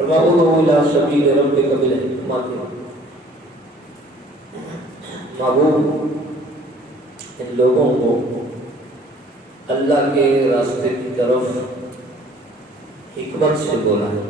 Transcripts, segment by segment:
فرمایا الی سبیل ربک بالحکمۃ، محبوب ان لوگوں کو اللہ کے راستے کی طرف حکمت سے بولا ہے۔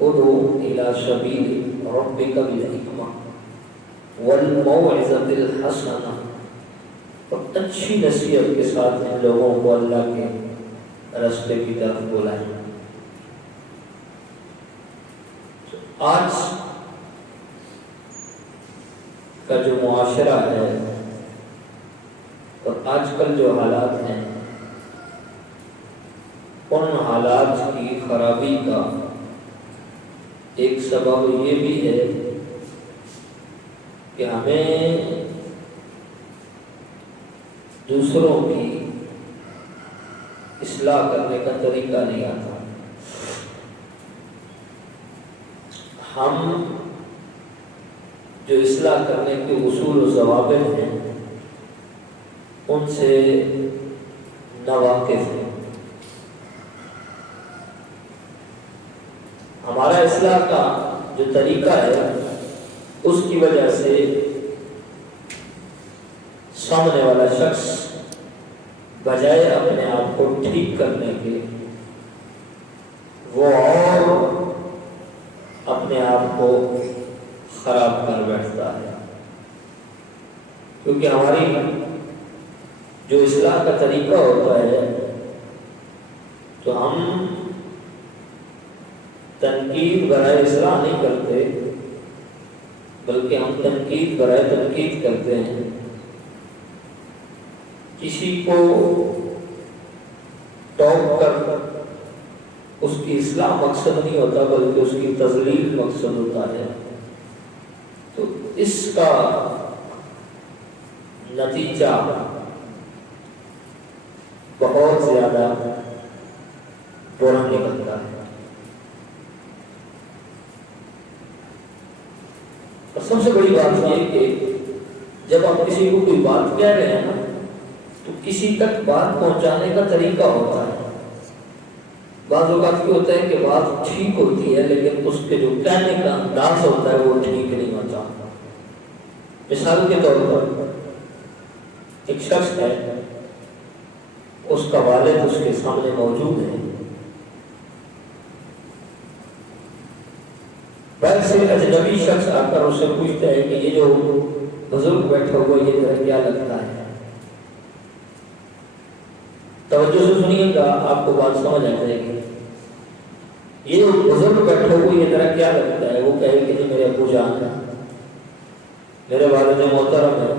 ادعو الی سبیل ربک بالحکمۃ والموعظۃ الحسنہ، اور اچھی نصیحت کے ساتھ ان لوگوں کو اللہ کے راستے کی طرف بولا ہے۔ آج کا جو معاشرہ ہے اور آج کل جو حالات ہیں، ان حالات کی خرابی کا ایک سبب یہ بھی ہے کہ ہمیں دوسروں کی اصلاح کرنے کا طریقہ نہیں آتا۔ ہم جو اصلاح کرنے کے اصول و ضوابط ہیں ان سے ناواقف ہیں۔ ہمارا اصلاح کا جو طریقہ ہے اس کی وجہ سے سامنے والا شخص بجائے اپنے آپ کو ٹھیک کرنے کے وہ اور اپنے آپ کو خراب کر بیٹھتا ہے، کیونکہ ہماری جو اصلاح کا طریقہ ہوتا ہے تو ہم تنقید برائے اصلاح نہیں کرتے، بلکہ ہم تنقید برائے تنقید کرتے ہیں۔ کسی کو ٹوک کر اس کی اصلاح مقصد نہیں ہوتا بلکہ اس کی تذلیل مقصد ہوتا ہے، تو اس کا نتیجہ بہت زیادہ برا نکلتا ہے۔ اور سب سے بڑی بات یہ کہ جب آپ کسی کو کوئی بات کہہ رہے ہیں نا تو کسی تک بات پہنچانے کا طریقہ ہوتا ہے۔ بعض اوقات یہ ہوتا ہے کہ بات ٹھیک ہوتی ہے لیکن اس کے جو کہنے کا انداز ہوتا ہے وہ ٹھیک نہیں ہوتا۔ مثال کے طور پر ایک شخص ہے، اس کا والد اس کے سامنے موجود ہے، باہر سے اجنبی شخص آ کر اسے پوچھتا ہے کہ یہ جو بزرگ بیٹھا ہوا یہ ذرا کیا لگتا ہے؟ توجہ سے سنیے گا، آپ کو بات سمجھ آ جائے گی۔ یہ جو بزرگ بیٹھا ہوا یہ ذرا کیا لگتا ہے؟ وہ کہے کہ نہیں میرے ابو جان ہے، میرے والد محترم ہے۔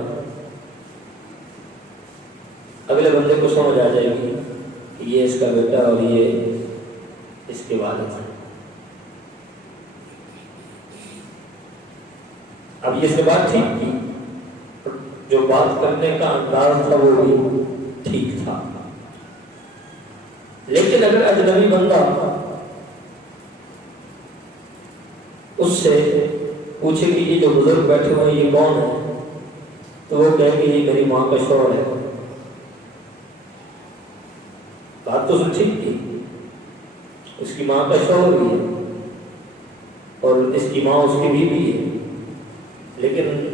اگلے بندے کو سمجھ آ جائے گی کہ یہ اس کا بیٹا اور یہ اس کے والد ہے۔ اب یہ سے بات ٹھیک کی، جو بات کرنے کا انداز تھا وہ بھی ٹھیک تھا، لیکن اگر اجنبی بندہ اس سے پوچھے کہ یہ جو بزرگ بیٹھے ہوئے یہ کون ہے، تو وہ کہے کہ یہ میری ماں کا شوہر ہے۔ بات تو اس ٹھیک کی، اس کی ماں کا شوہر بھی ہے اور اس کی ماں اس کی بیوی ہے، لیکن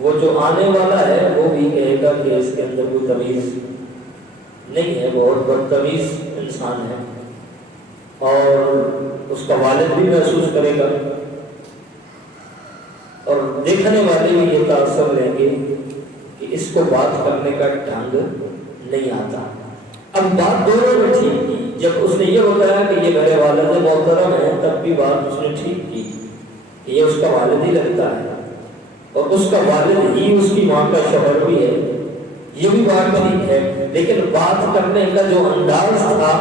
وہ جو آنے والا ہے وہ بھی کہے گا کہ اس کے اندر کوئی تمیز نہیں ہے، بہت بدتمیز انسان ہے، اور اس کا والد بھی محسوس کرے گا اور دیکھنے والے بھی یہ تاثر لیں گے کہ اس کو بات کرنے کا ڈھنگ نہیں آتا۔ اب بات دونوں نے ٹھیک کی، جب اس نے یہ بتایا کہ یہ میرے والد محترم ہے تب بھی بات اس نے ٹھیک کی کہ یہ اس کا والد ہی لگتا ہے اور اس کا والد ہی اس کی ماں کا شوہر بھی ہے، یہ بھی بات ٹھیک ہے، لیکن بات کرنے کا جو انداز تھا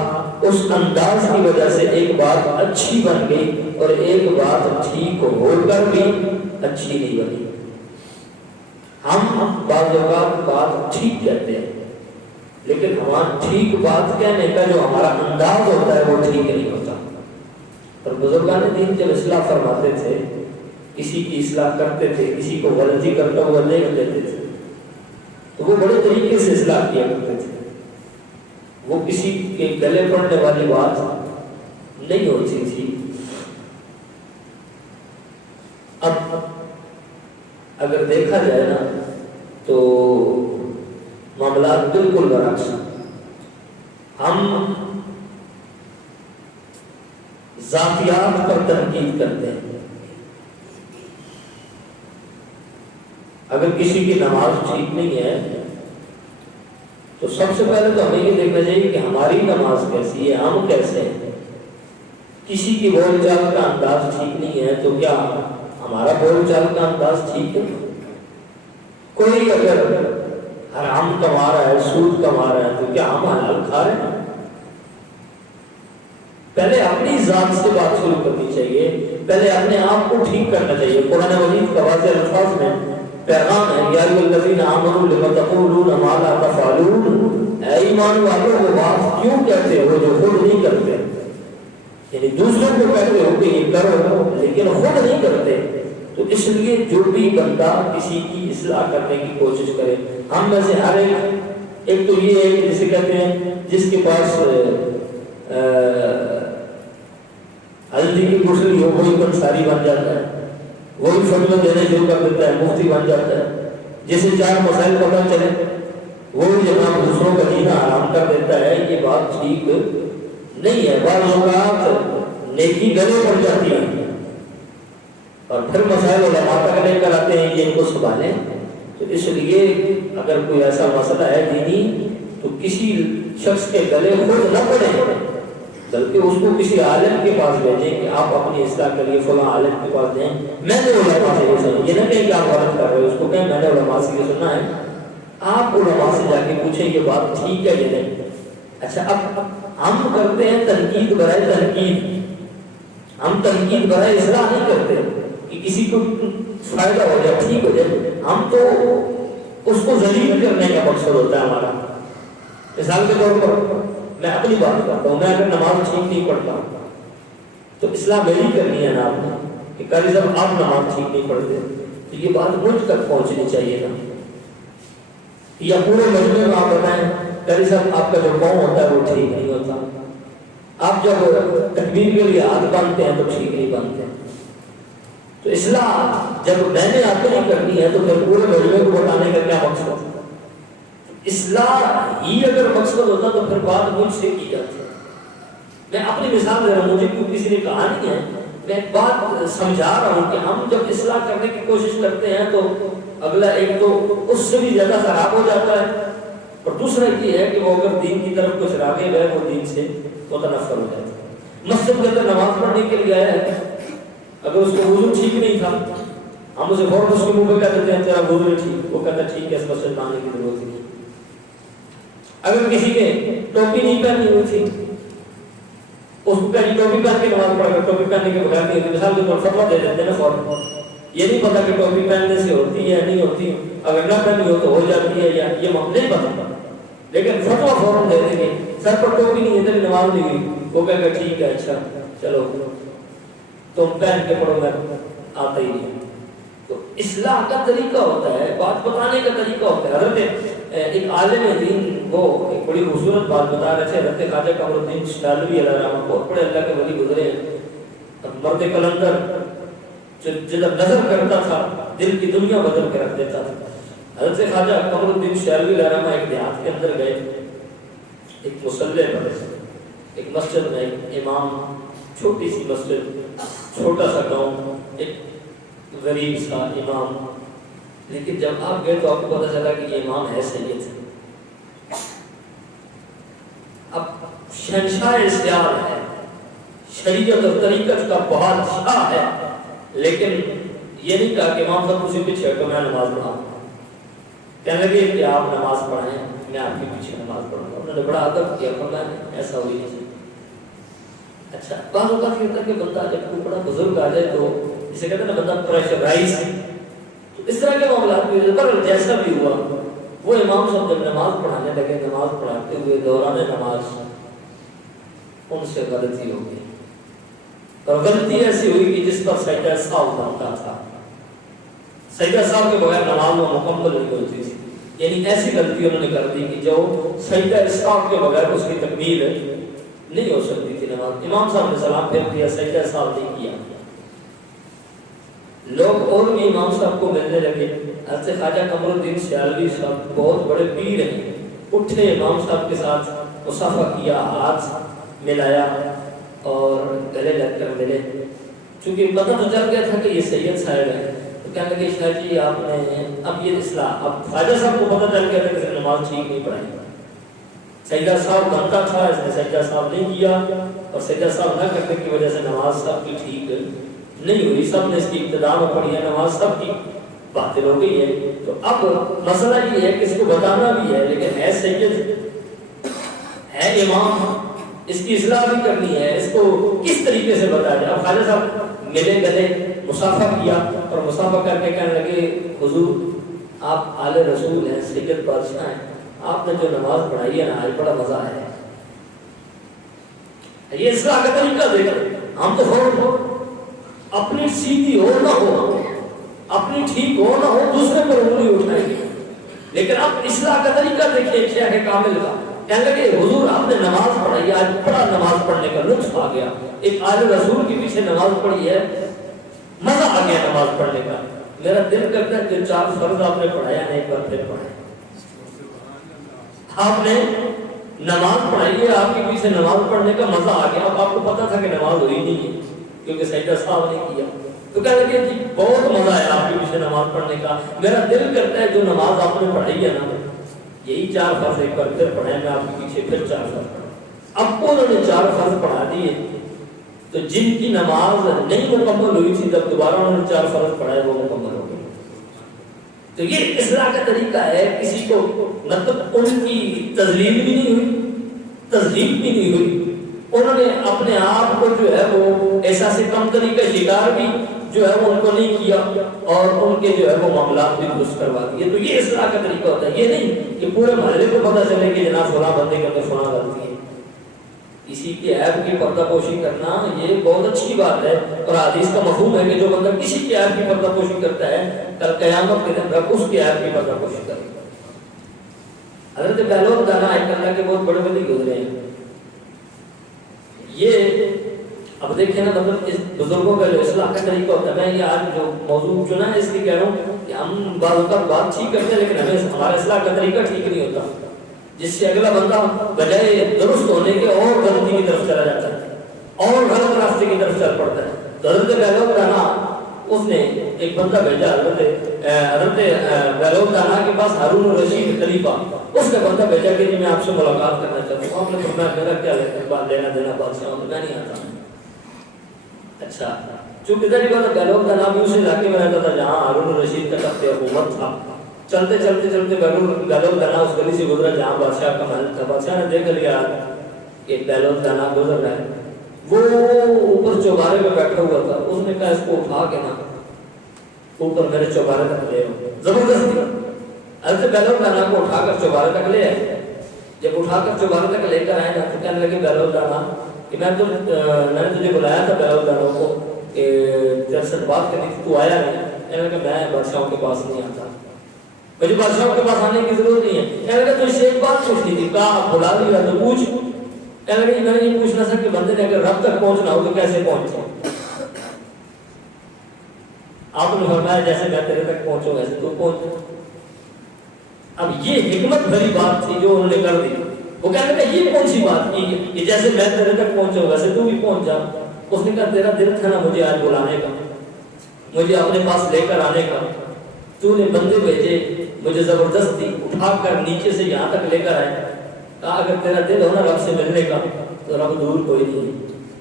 اس انداز کی وجہ سے ایک بات اچھی بن گئی اور ایک بات ٹھیک ہو کر بھی اچھی نہیں بنی۔ ہم بعض اوقات بات ٹھیک کہتے ہیں لیکن ہمارا ٹھیک بات کہنے کا جو ہمارا انداز ہوتا ہے وہ ٹھیک نہیں ہوتا۔ اور بزرگان دین جب اصلاح فرماتے تھے، کسی کی اصلاح کرتے تھے، کسی کو غلطی کرتا ہوا دیکھ لیتے تھے تو وہ بڑے طریقے سے اصلاح کیا کرتے تھے۔ وہ کسی کے گلے پڑنے والی بات نہیں ہوتی تھی، اگر دیکھا جائے نا تو معاملات بالکل برعکس. ہم ذاتیات پر تنقید کرتے ہیں. اگر کسی کی نماز ٹھیک نہیں ہے تو سب سے پہلے تو ہمیں یہ دیکھنا چاہیے کہ ہماری نماز کیسی ہے, ہم کیسے ہیں. کسی کی بول چال کا انداز ٹھیک نہیں ہے تو کیا ہمارا بول چال کا انداز ٹھیک ہے؟ کوئی اگر حرام کما رہا ہے, سود کما رہا ہے, تو کیا ہم حلال کھا رہے ہیں؟ پہلے اپنی ذات سے بات شروع کرنی چاہیے, پہلے اپنے آپ کو ٹھیک کرنا چاہیے. قرآن مجید کا واضح الفاظ میں پیغام ہے, یا ایھا الذین آمنوا لم تقولون ما لا تفعلون, اے ایمان والو وہ بات کیوں کہتے ہو جو خود نہیں کرتے. یعنی دوسروں کو کہتے ہو کہ یہ کرو لیکن خود نہیں کرتے. تو اس لیے جو بھی بندہ کسی کی اصلاح کرنے کی کوشش کرے, ہم میں سے ہر ایک تو یہ ہے کہ جسے کہتے ہیں جس کے پاس ہلدی کی گٹھلی ہو وہی انصاری بن جاتا ہے, وہی فتویٰ دینے شروع کر دیتا ہے, مفتی بن جاتا ہے. جسے چار مسائل پتہ چلے وہی جناب دوسروں کا جینا حرام کر دیتا ہے. یہ بات ٹھیک نہیں ہے. بعض اوقات نیکی گلے پڑ جاتی ہے اور پھر مسائل علماء تک لے کر آتے ہیں کہ ان کو سنبھالیں. تو اس لیے اگر کوئی ایسا مسئلہ ہے دینی تو کسی شخص کے گلے خود نہ پڑیں, بلکہ اس کو کسی عالم کے پاس بھیجیں کہ آپ اپنی اصلاح کے لیے فلاں عالم کے پاس دیں. میں نے علماء سے یہ سنا, یہ نہ کہیں کہ آپ غلط کر رہے ہو, اس کو کہیں میں نے علماء سے یہ سنا ہے. آپ علماء سے جا کے پوچھیں یہ بات ٹھیک ہے یا نہیں. اچھا, اب ہم کرتے ہیں تنقید برائے تنقید, ہم تنقید برائے اصلاح نہیں کرتے کہ کسی کو فائدہ ہو جائے, ٹھیک ہو جائے. ہم تو اس کو ذلیل کرنے کا مقصد ہوتا ہے ہمارا. مثال کے طور پر میں اپنی بات کرتا ہوں, میں اگر نماز ٹھیک نہیں پڑھتا تو اصلاح میری کرنی ہے نا آپ نے کہ قاری صاحب آپ نماز ٹھیک نہیں پڑھتے, تو یہ بات مجھ تک پہنچنی چاہیے نا. یا پورے مجمع میں آپ بتائیں قاری صاحب آپ کا جو پاؤں ہوتا ہے وہ ٹھیک نہیں ہوتا, آپ جب تکبیر کے لیے ہاتھ باندھتے ہیں تو ٹھیک نہیں باندھتے. تو اصلاح جب میں نے آپ کو نہیں کرنی ہے تو پھر پورے مجمع کو بتانے کا کیا مقصد ہوتا؟ اصلاح ہی اگر مقصد ہوتا تو پھر بات مجھ سے کی جاتی. میں اپنی مثال دے رہا ہوں, مجھے کیوں کسی نے کہا نہیں ہے, میں ایک بات سمجھا رہا ہوں کہ ہم جب اصلاح کرنے کی کوشش کرتے ہیں تو اگلا ایک تو اس سے بھی زیادہ خراب ہو جاتا ہے, اور دوسرا یہ ہے کہ وہ اگر دین کی طرف کچھ راغب ہے وہ دین سے متنفر ہو جاتا ہے. مسجد کے اندر نماز پڑھنے کے لیے آیا ہے, اگر اس کا وضو ٹھیک نہیں تھا ہم اسے فوراً اس کے منہ پہ کہہ دیتے ہیں تیرا وضو نہیں ٹھیک, وہ کہتا ہے ٹھیک ہے اس مسجد میں آنے کی ضرورت نہیں. اگر کسی نے ٹوپی نہیں پہنی ہوئی تھی اس کو کہیں ٹوپی پہن کے نماز پڑھا کر, ٹوپی پہننے کے بغیر نہیں ہوتی. مثال کے طور فتویٰ دے دیتے ہیں نا فوراً, یہ نہیں پتا کہ ٹوپی پہننے سے ہوتی ہے یا نہیں ہوتی, اگر نہ پہنی ہو تو ہو جاتی ہے یا یہ نہیں پتا, لیکن فتویٰ فوراً دے دیں گے سر پر ٹوپی نہیں ہے تیری نماز نہیں ہوئی, وہ کہے گا ٹھیک ہے اچھا چلو تم پہن کے پڑھو, میں آتا ہی نہیں. تو اصلاح کا طریقہ ہوتا ہے, بات بتانے کا طریقہ ہوتا ہے. حضرت ایک عالم دین وہ ایک بڑی خوبصورت بات بتا رہے تھے, حضرت خواجہ قمرالدین چشتیالوی علیہ رحمہ, بہت بڑے اللہ کے ولی گزرے ہیں. مرد کلندر جب نظر کرتا تھا دل کی دنیا بدل کے رکھ دیتا تھا. حضرت خواجہ قمرالدین چشتیالوی علیہ رحمہ ایک دیہات کے اندر گئے, ایک مصلی پر ایک مسجد میں ایک امام, چھوٹی سی مسجد, چھوٹا سا گاؤں, ایک غریب سا امام. لیکن جب آپ گئے تو آپ کو پتا چلا کہ یہ امام ہے سید. اب شہنشاہ اسلام ہے, شریعت اور طریقت کا بادشاہ ہے, لیکن یہ نہیں کہا کہ امام صاحب اسی پیچھے ہٹو میں نماز پڑھاؤں. کہنے لگے کہ آپ نماز پڑھائیں, میں آپ کے پیچھے نماز پڑھوں گا. انہوں نے بڑا ادب کیا, فرمایا ایسا ہوئی نہیں. اچھا, بعض اوقات یہ ہوتا ہے کہ بندہ جب کوئی بڑا بزرگ آ جائے تو جسے کہتے ہیں نا بندہ پریشرائز, تو اس طرح کے معاملات بھی پر جیسا بھی ہوا وہ امام صاحب جب نماز پڑھانے لگے, نماز پڑھاتے ہوئے دوران نماز ان سے غلطی ہو گئی, اور غلطی ایسی ہوئی کہ جس پر سجدہ سہو بنتا تھا. سجدہ سہو کے بغیر نماز وہ مکمل نہیں ہوتی تھی. یعنی ایسی غلطی انہوں نے کر دی کہ جو سجدہ سہو کے بغیر اس کی تکمیل نہیں ہو سکتی تھی نماز. امام صاحب نے سلام پھیر دیا, سجدہ سہو نہیں کیا. لوگ اور بھی امام صاحب کو ملنے لگے. حضرت خواجہ قمر الدین سیالوی صاحب بہت بڑے پیر ہیں, اٹھے امام صاحب کے ساتھ مصافحہ کیا, ہاتھ ملایا اور گلے لگ کر ملے. چونکہ پتہ تو چل گیا تھا کہ یہ سید صاحب ہے, تو کہنے لگے شاہ جی آپ نے اب یہ اصلاح, اب خواجہ صاحب کو پتہ چل گیا تھا کہ نماز ٹھیک نہیں پڑھائی. سیدہ صاحب بنتا تھا, اس نے سیدہ صاحب نہیں کیا, اور سیدہ صاحب نہ کرنے کی وجہ سے نماز صاحب کی ٹھیک نہیں ہوئی. سب نے اس کی ابتدا میں پڑھی ہے, نماز سب کی باطل ہو گئی ہے. تو اب مسئلہ یہ ہے کہ اس کو بتانا بھی ہے, لیکن ہے سید, ہے امام, اس کی اصلاح بھی کرنی ہے, اس کو کس طریقے سے بتایا جائے. اب خواجہ صاحب ملے گلے, مصافحہ کیا, اور مصافحہ کر کے کہنے لگے حضور آپ آل رسول ہیں, سید بادشاہ ہیں, آپ نے جو نماز پڑھائی ہے نا آج بڑا مزہ آیا ہے. یہ اصلاح کا طریقہ دیکھیں. ہم تو فوراً اپنی سیدھی ہو نہ ہو, اپنی ٹھیک ہو نہ ہو, دوسرے پر انگلی اٹھائیں گے. لیکن اب اصلاح کا طریقہ دیکھیے شیخ کامل کا. کہنے لگے حضور آپ نے نماز پڑھائی, آج بڑا نماز پڑھنے کا لطف آ گیا, ایک آل رسول کے پیچھے نماز پڑھی ہے, مزہ آ گیا نماز پڑھنے کا. میرا دل کرتا ہے کہ 4 فرض آپ نے پڑھایا نہیں, ایک بار پھر پڑھائیں. آپ نے نماز پڑھائی ہے, آپ کے پیچھے نماز پڑھنے کا مزہ آ گیا. اب آپ کو پتا تھا کہ نماز ہوئی نہیں ہے کیونکہ سیدہ صاحب نے کیا, تو کہنے لگے جی بہت مزہ آیا آپ کے پیچھے نماز پڑھنے کا. میرا دل کرتا ہے جو نماز آپ نے پڑھائی ہے نا, یہی 4 فرض ایک بار پھر پڑھائیں, میں آپ کے پیچھے پھر 4 فرض پڑھا. اب انہوں نے 4 فرض پڑھا دیے, تو جن کی نماز نہیں مکمل ہوئی تھی جب دوبارہ انہوں نے 4 فرض پڑھائے وہ مکمل ہو گئے. تو یہ اصلاح کا طریقہ ہے. کسی کو مطلب ان کی تذلیل بھی نہیں ہوئی, تذلیل بھی نہیں ہوئی, انہوں نے اپنے آپ کو جو ہے وہ احساس کمتری کا شکار بھی جو ہے وہ ان کو نہیں کیا, اور ان کے جو ہے وہ معاملات بھی درست کروا دیے. تو یہ اصلاح کا طریقہ ہوتا ہے. یہ نہیں کہ پورے محلے کو پتہ چلے کہ جناب فلاں بندے کا تو فلاں غلطی ہے. کسی کے عیب کی پردہ پوشی کرنا یہ بہت اچھی بات ہے, اور حدیث کا مفہوم ہے کہ جو بندہ کسی کے عیب کی پردہ پوشی کرتا ہے کل قیامت کے دن رب اس کے عیب کی پردہ پوشی کرے گا. حضرت بہلول دانا ایک اللہ کے بہت بڑے ولی گزرے ہیں. یہ اب دیکھیں نا, مطلب اس بزرگوں کا جو اصلاح کا طریقہ ہوتا ہے. میں یہ آج جو موضوع چنا ہے اس لیے کہہ رہا ہوں کہ ہم بعض اوقات بات ٹھیک کرتے ہیں لیکن ہمیں ہمارا اصلاح کا طریقہ ٹھیک نہیں ہوتا, جس سے اگلا بندہ بجائے درست ہونے کے اور غلطی کی طرف چلا جاتا ہے, اور غلط راستے کی طرف چل پڑتا ہے. تو حضرت بہلول دانا اس نے ایک بندہ بھیجا حضرت بہلول دانا کے پاس, ہارون الرشید خلیفہ, اس نے بندہ بھیجا کہ میں آپ سے ملاقات کرنا چاہتا ہوں. آپ نے فرمایا میرا کیا لینا دینا بادشاہ, میں نہیں آتا. اچھا, چونکہ ادھر ہی بات بہلول دانا بھی اس علاقے میں رہتا تھا جہاں ہارون الرشید کا تخت حکومت تھا. چلتے چلتے چلتے بہلول دانا اس گلی سے گزرا جہاں بادشاہ کا محل تھا. بادشاہ نے دیکھ لیا کہ بہلول دانا گزر رہا ہے. وہ اوپر چوبارے پہ بیٹھا ہوا تھا. اس نے کہا اس کو اٹھا کے نا اوپر میرے چوبارے تک لے آؤ. زبردستی حضرت بہلول دانا کو اٹھا کر چوبارے تک لے آئے. جب اٹھا کر چوبارے تک لے کر آئے نا تو کہنے لگے بہلول دانا کہ میں نے تجھے بلایا تھا بہلول دانا کو کہ تیرے سے بات کرنی تھی, تو آیا نہیں. کہنے لگا میں بادشاہوں کے پاس نہیں آتا, مجھے بادشاہوں کے پاس آنے کی ضرورت نہیں ہے. کہنے لگا تو اس سے ایک بات پوچھنی تھی. کہا بلا لیا تو پوچھ. کہنے لگا میں نے یہ پوچھنا تھا کہ بندے نے اگر رب تک پہنچنا ہو تو کیسے پہنچے. آپ نے فرمایا جیسے میں تیرے تک پہنچوں ویسے تو پہنچ. اب یہ حکمت بھری بات تھی جو انہوں نے کر دی. وہ کہنے لگا یہ کون سی بات کی کہ جیسے میں تیرے تک پہنچوں ویسے تو بھی پہنچ جا. اس نے کہا تیرا دل تھا نا مجھے آج بلانے کا, مجھے اپنے پاس لے کر آنے کا. تو نے بندے بھیجے, مجھے زبردستی اٹھا کر نیچے سے یہاں تک لے کر آئے. کہا اگر تیرا دل ہو نا رب سے ملنے کا تو رب دور کوئی نہیں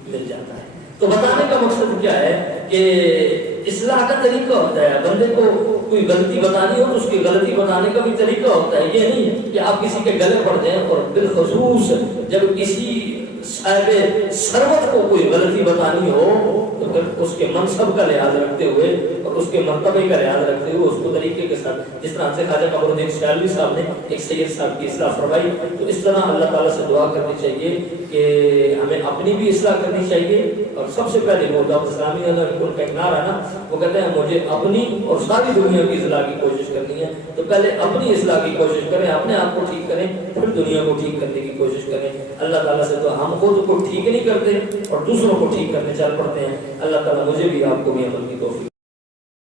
مل جاتا ہے. تو بتانے کا مقصد کیا ہے کہ اصلاح کا طریقہ ہوتا ہے. بندے کو کوئی غلطی بتانی ہو تو اس کی غلطی بتانے کا بھی طریقہ ہوتا ہے. یہ نہیں کہ آپ کسی کے گلے پڑ جائیں, اور بالخصوص جب کسی صاحب ثروت کو کوئی غلطی بتانی ہو تو پھر اس کے منصب کا لحاظ رکھتے ہوئے اور اس کے مرتبے کا لحاظ رکھتے ہوئے اس کو طریقے کے ساتھ, جس طرح سے خواجہ قمر الدین سیالوی صاحب نے ایک سید صاحب کی اصلاح فرمائی, تو اس طرح اللہ تعالیٰ سے دعا کرنی چاہیے کہ ہمیں اپنی بھی اصلاح کرنی چاہیے. اور سب سے پہلے وہ دعوت اسلامی ان کا ایک نعرہ ہے نا, وہ کہتے ہیں مجھے اپنی اور ساری دنیا کی اصلاح کی کوشش کرنی ہے. تو پہلے اپنی اصلاح کی کوشش کریں, اپنے آپ کو ٹھیک کریں, پھر دنیا کو ٹھیک کرنے کی کوشش کریں. اللہ تعالیٰ سے تو ہم خود کو ٹھیک نہیں کرتے اور دوسروں کو ٹھیک کرنے چل پڑتے ہیں. اللہ تعالیٰ مجھے بھی آپ کو بھی عمل کی توفیق